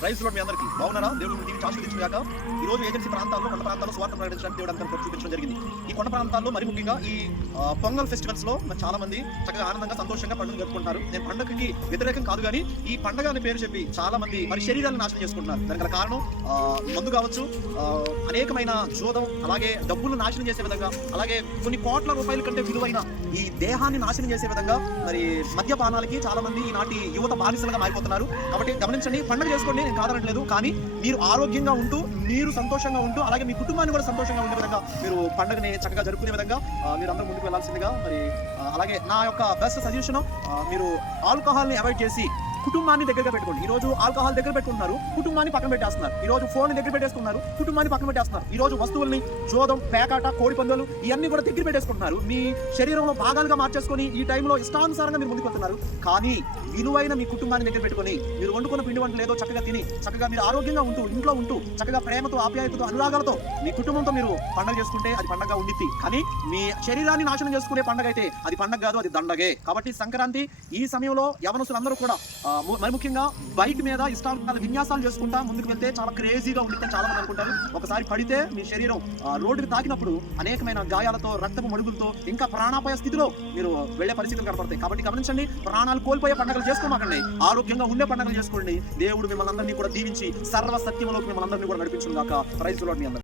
Praise load మీ అందరికీ బాగున్నారా? దేవుడు టీవీ ఆశీర్వదించుగాక. ఈ రోజు ఏజెన్సీ ప్రాంతాల్లో, కొండ ప్రాంతాల్లో స్వార్థ ప్రకటించడానికి దేవుడు అంతా చూపించడం జరిగింది. ఈ కొండ ప్రాంతాల్లో మరి ముఖ్యంగా ఈ పొంగల్ ఫెస్టివల్స్ లో చాలా మంది చక్కగా ఆనందంగా సంతోషంగా పండుగ జరుపుకుంటారు. నేను పండుగకి వ్యతిరేకం కాదు, కానీ ఈ పండుగ అనే పేరు చెప్పి చాలా మంది మరి శరీరాలను నాశనం చేసుకుంటున్నారు. దానికి కారణం మందు కావచ్చు, అనేకమైన జోదం, అలాగే డబ్బులు నాశనం చేసే విధంగా, అలాగే కొన్ని కోట్ల రూపాయల కంటే విలువైన ఈ దేహాన్ని నాశనం చేసే విధంగా మరి మద్యపానాలకి చాలా మంది ఈనాటి యువత బానిసలుగా మారిపోతున్నారు. కాబట్టి గమనించండి, పండుగ చేసుకోండి, నేను కాదనట్లేదు, కానీ మీరు ఆరోగ్యంగా ఉంటూ, మీరు సంతోషంగా ఉంటూ, అలాగే మీ కుటుంబాన్ని కూడా సంతోషంగా ఉండే విధంగా మీరు పండుగని చక్కగా జరుపుకునే విధంగా మీరు అందరూ ముందుకు వెళ్లాల్సిందిగా మరి అలాగే నా యొక్క బెస్ట్ సజెషన్, మీరు ఆల్కహాల్ని అవాయిడ్ చేసి కుటుంబాన్ని దగ్గరగా పెట్టుకోండి. ఈ రోజు ఆల్కహాల్ దగ్గర పెట్టుకుంటున్నారు, కుటుంబాన్ని పక్కన పెట్టేస్తున్నారు. ఈ రోజు ఫోన్ దగ్గర పెట్టేసుకున్నారు, కుటుంబాన్ని పక్కన పెట్టేస్తున్నారు. ఈ రోజు వస్తువుల్ని జోదం, పేకాట, కోడి పందాలు ఇవన్నీ కూడా దగ్గర పెట్టేసుకుంటున్నారు. మీ శరీరంలో భాగాలుగా మార్చేసుకొని ఈ టైంలో ఇష్టానుసారంగా మీరు ముందుకు వెళ్తున్నారు. కానీ విలువైన మీ కుటుంబాన్ని దగ్గర పెట్టుకొని మీరు వండుకున్న పిండి వంటలు ఏదో చక్కగా తిని, చక్కగా మీరు ఆరోగ్యంగా ఉంటూ, ఇంట్లో ఉంటూ, చక్కగా ప్రేమతో, ఆప్యాయతతో, అనురాగాలతో మీ కుటుంబంతో మీరు పండుగ చేసుకుంటే అది పండగ ఉండిద్ది. కానీ మీ శరీరాన్ని నాశనం చేసుకునే పండుగ అయితే అది పండగ కాదు, అది దండగే. కాబట్టి సంక్రాంతి ఈ సమయంలో యవనస్తులందరూ కూడా మరి ముఖ్యంగా బైక్ మీద ఇష్టాలు విన్యాసాలు చేసుకుంటా ముందుకు వెళ్తే చాలా క్రేజీగా ఉండిద్దని చాలా మంది అనుకుంటారు. ఒకసారి పడితే మీ శరీరం రోడ్డుకి తాకినప్పుడు అనేకమైన గాయాలతో, రక్తపు మడుగులతో, ఇంకా ప్రాణాపాయ స్థితిలో మీరు వెళ్లే పరిస్థితులు కనపడతాయి. కాబట్టి గమనించండి, ప్రాణాలు కోల్పోయే పండుగలు చేసుకోమాకండి, ఆరోగ్యంగా ఉండే పండుగలు చేసుకోండి. దేవుడు మిమ్మల్ని అందరినీ కూడా దీవించి సర్వ సత్యంలోకి మిమ్మల్ని అందరినీ కూడా నడిపించుగాక. ప్రైజ్ లార్డ్ మీ అందరికీ.